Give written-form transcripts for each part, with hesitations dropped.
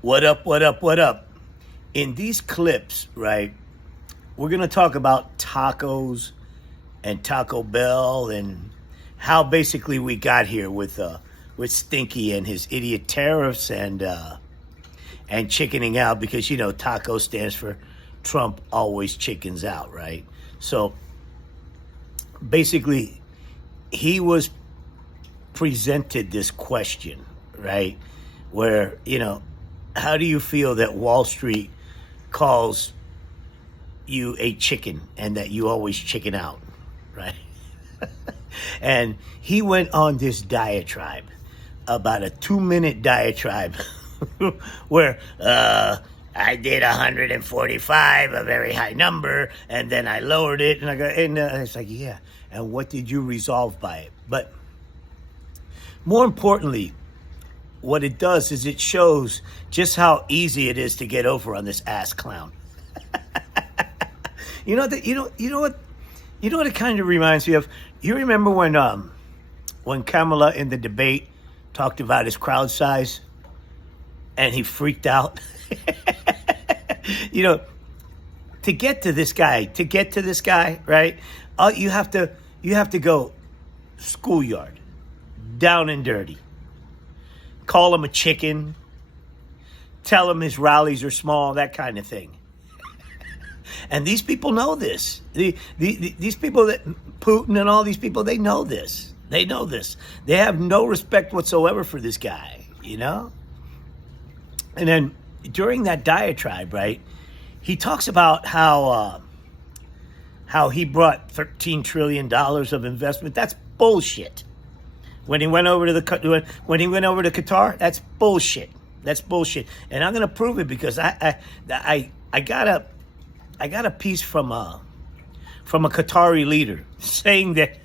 What up, what up, what up? In these clips, right, we're going to talk about tacos and Taco Bell and how basically we got here with Stinky and his idiot tariffs and chickening out because, taco stands for Trump always chickens out, right? So basically, he was presented this question, right, where, how do you feel that Wall Street calls you a chicken and that you always chicken out, right? And he went on this diatribe, about a 2-minute diatribe, where I did 145, a very high number, and then I lowered it, and it's like, yeah. And what did you resolve by it? But more importantly, what it does is it shows just how easy it is to get over on this ass clown. You know what it kind of reminds me of? You remember when Kamala in the debate talked about his crowd size and he freaked out? To get to this guy, right? You have to go schoolyard, down and dirty. Call him a chicken, tell him his rallies are small, that kind of thing. And these people know this. These people, that Putin and all these people, they know this. They know this. They have no respect whatsoever for this guy, And then during that diatribe, right, he talks about how he brought $13 trillion of investment. That's bullshit. When he went over to Qatar, that's bullshit. That's bullshit. And I'm going to prove it because I got a piece from a Qatari leader saying that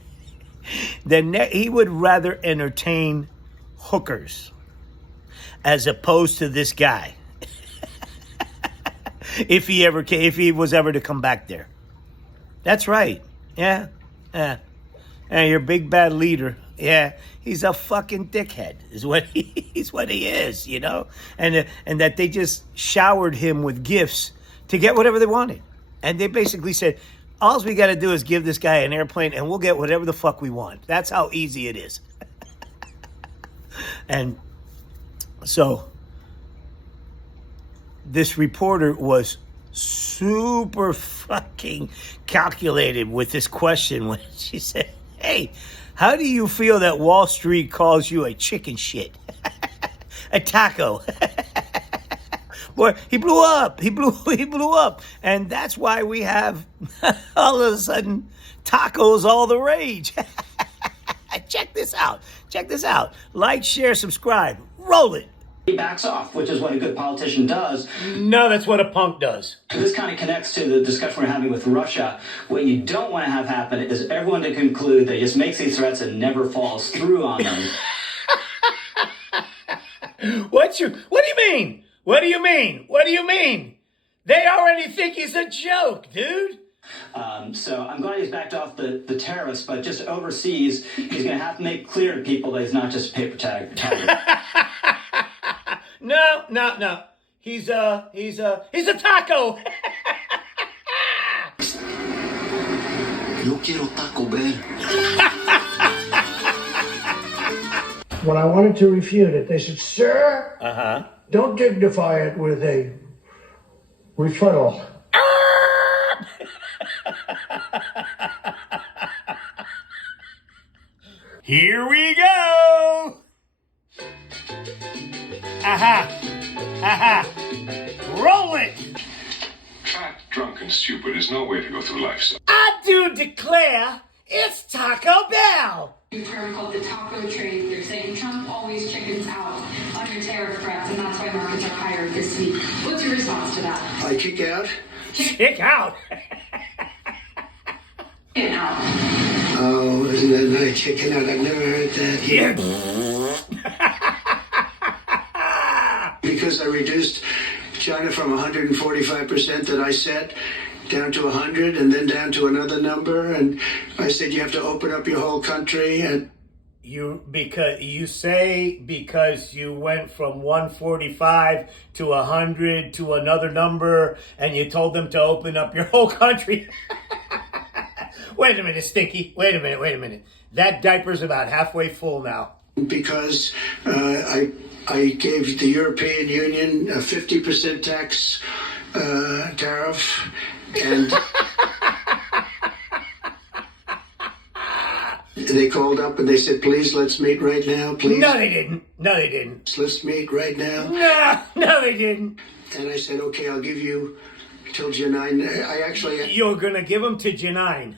he would rather entertain hookers as opposed to this guy if he was ever to come back there. That's right. Yeah. And your big bad leader. Yeah, he's a fucking dickhead, is what he is, and that they just showered him with gifts to get whatever they wanted. And they basically said, all we got to do is give this guy an airplane and we'll get whatever the fuck we want. That's how easy it is. And so this reporter was super fucking calculated with this question when she said, hey, how do you feel that Wall Street calls you a chicken shit? A taco. Boy, he blew up. He blew up. And that's why we have all of a sudden tacos all the rage. Check this out. Like, share, subscribe. Roll it. He backs off, which is what a good politician does. No, that's what a punk does. This kind of connects to the discussion we're having with Russia. What you don't want to have happen is everyone to conclude that he just makes these threats and never follows through on them. What do you mean? What do you mean? They already think he's a joke, dude. So I'm glad he's backed off the tariffs, but just overseas, he's going to have to make clear to people that he's not just a paper tiger. No. He's a taco. Yo quiero Taco Bell. When I wanted to refute it, they said, sir, don't dignify it with a rebuttal. Here we go. Roll it. Fat, drunk, and stupid is no way to go through life, son. I do declare it's Taco Bell. New term called the taco trade. They're saying Trump always chickens out under tariff threats, and that's why markets are higher this week. What's your response to that? I kick out. Kick out. Chicken out. Oh, isn't that nice? Chicken out. I've never heard that. Yeah. Because I reduced China from 145% that I set down to 100 and then down to another number. And I said, you have to open up your whole country. And Because you went from 145 to 100 to another number, and you told them to open up your whole country. Wait a minute, Stinky. Wait a minute. That diaper's about halfway full now. Because I gave the European Union a 50% tax tariff, and they called up and they said, please, let's meet right now, please. No, they didn't. Let's meet right now. No, they didn't. And I said, okay, I'll give you till Janine. You're going to give them to Janine.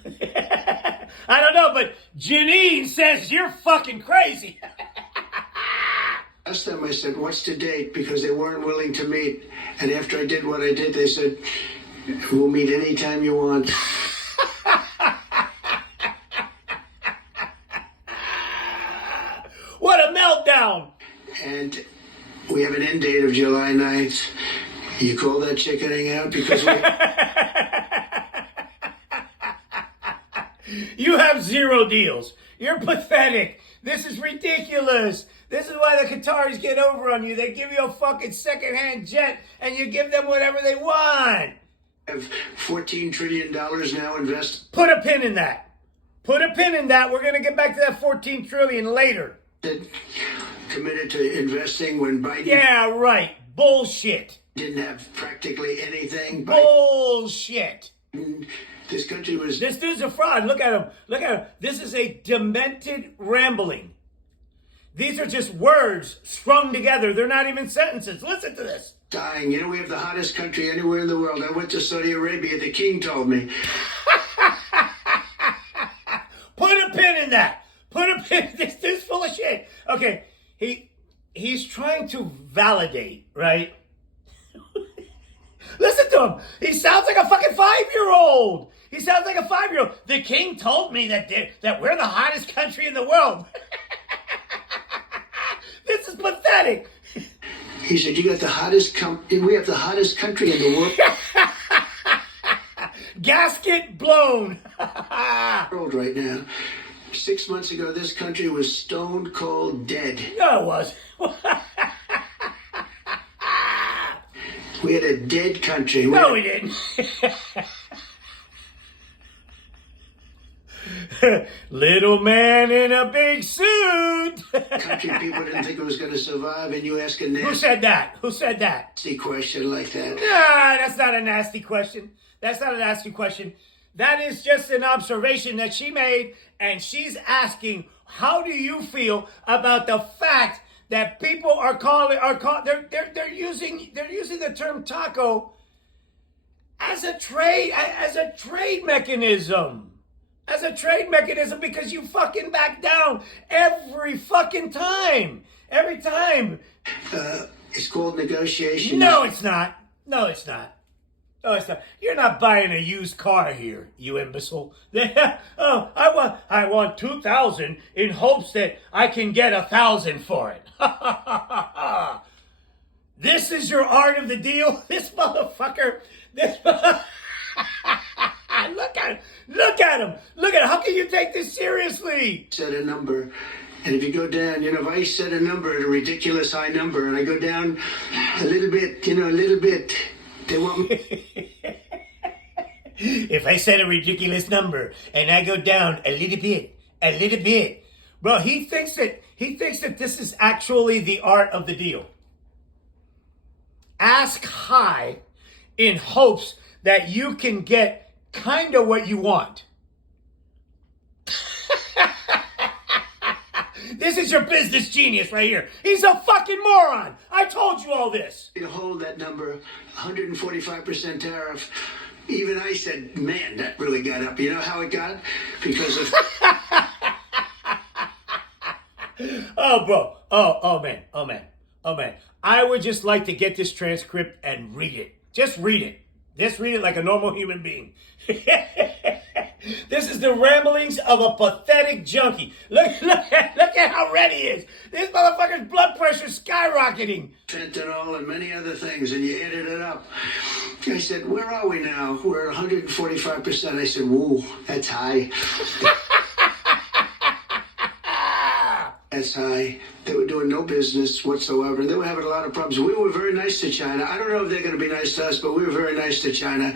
I don't know, but Janine says you're fucking crazy. Last time I said, what's the date? Because they weren't willing to meet. And after I did what I did, they said, we'll meet anytime you want. What a meltdown. And we have an end date of July 9th. You call that chickening out? Because you have zero deals. You're pathetic. This is ridiculous. This is why the Qataris get over on you. They give you a fucking secondhand jet and you give them whatever they want. Have $14 trillion now invested. Put a pin in that. We're going to get back to that 14 trillion later. Committed to investing when Biden... Yeah, right. Bullshit. Didn't have practically anything. Bullshit. This country was... This dude's a fraud. Look at him. This is a demented rambling. These are just words strung together. They're not even sentences. Listen to this. Dying. You know, we have the hottest country anywhere in the world. I went to Saudi Arabia. The king told me. Put a pin in that. This dude's full of shit. Okay, he's trying to validate, right? Listen to him. He sounds like a fucking 5-year-old. The king told me that we're the hottest country in the world. This is pathetic. He said, you got the hottest we have the hottest country in the world. Gasket blown. World right now. 6 months ago, this country was stone cold dead. No, it was. We had a dead country. No, we didn't. Little man in a big suit. Country people didn't think it was going to survive, and you ask a Who said that? nasty question like that. Nah, that's not a nasty question. That is just an observation that she made, and she's asking, how do you feel about the fact that people they're using the term taco as a trade mechanism. Because you fucking back down every fucking time. It's called negotiation. No, it's not. You're not buying a used car here, you imbecile. I want 2,000 in hopes that I can get 1,000 for it. This is your art of the deal. This motherfucker. Look at him. How can you take this seriously? Set a number. And if you go down, if I set a number at a ridiculous high number and I go down a little bit, they want me. If I set a ridiculous number and I go down a little bit, bro, he thinks that this is actually the art of the deal. Ask high in hopes that you can get kind of what you want. This is your business genius right here. He's a fucking moron. I told you all this. To hold that number, 145% tariff. Even I said, man, that really got up. You know how it got? Because of... Oh, bro. Oh, man. I would just like to get this transcript and read it. Just read it. Just read it like a normal human being. This is the ramblings of a pathetic junkie. Look at how red he is. This motherfucker's blood pressure skyrocketing. Fentanyl and many other things, and you added it up. I said, where are we now? We're at 145%. I said, whoa, that's high. That's high. They were doing no business whatsoever. They were having a lot of problems. We were very nice to China. I don't know if they're going to be nice to us, but we were very nice to China.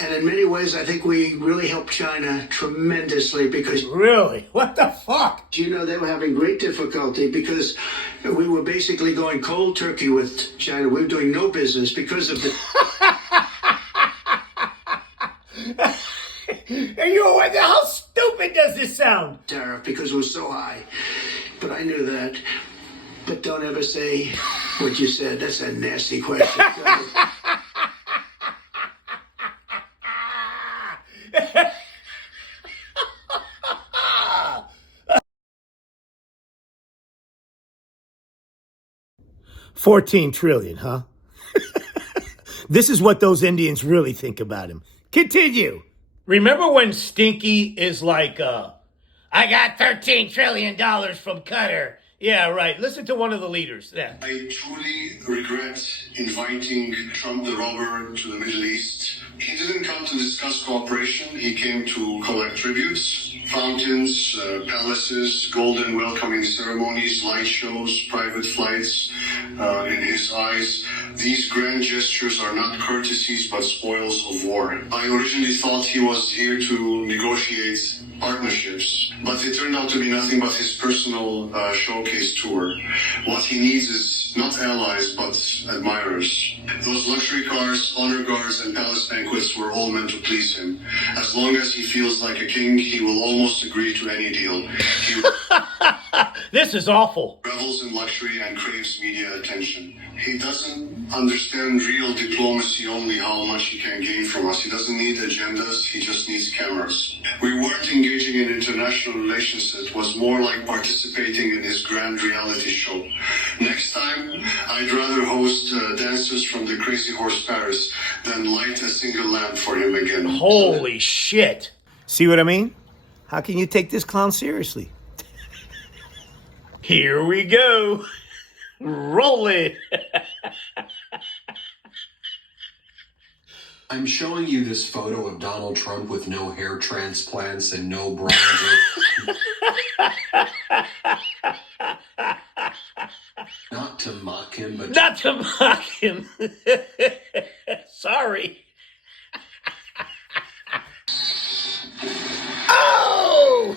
And in many ways, I think we really helped China tremendously because... Really? What the fuck? You know, they were having great difficulty because we were basically going cold turkey with China. We were doing no business because of the... And you wonder, how stupid does this sound? Tariff, because it was so high. But I knew that. But don't ever say what you said. That's a nasty question. 14 trillion, huh? This is what those Indians really think about him. Continue. Remember when Stinky is like, I got $13 trillion from Qatar. Yeah, right. Listen to one of the leaders. Yeah. I truly regret inviting Trump the robber to the Middle East. He didn't come to discuss cooperation. He came to collect tributes, fountains, palaces, golden welcoming ceremonies, light shows, private flights. In his eyes, these grand gestures are not courtesies but spoils of war. I originally thought he was here to negotiate partnerships, but it turned out to be nothing but his personal showcase tour. What he needs is not allies, but admirers. Those luxury cars, honor guards, and palace banquets were all meant to please him. As long as he feels like a king, he will almost agree to any deal. He This is awful. revels in luxury and craves media attention. He doesn't understand real diplomacy, only how much he can gain from us. He doesn't need agendas, he just needs cameras. We weren't engaging in international relations, it was more like participating in his grand reality show. Next time, I'd rather host dancers from the Crazy Horse Paris than light a single lamp for him again. Holy shit. See what I mean? How can you take this clown seriously? Here we go. Roll it. I'm showing you this photo of Donald Trump with no hair transplants and no bronzer. Not to mock him, but Not to mock him. Sorry. Oh!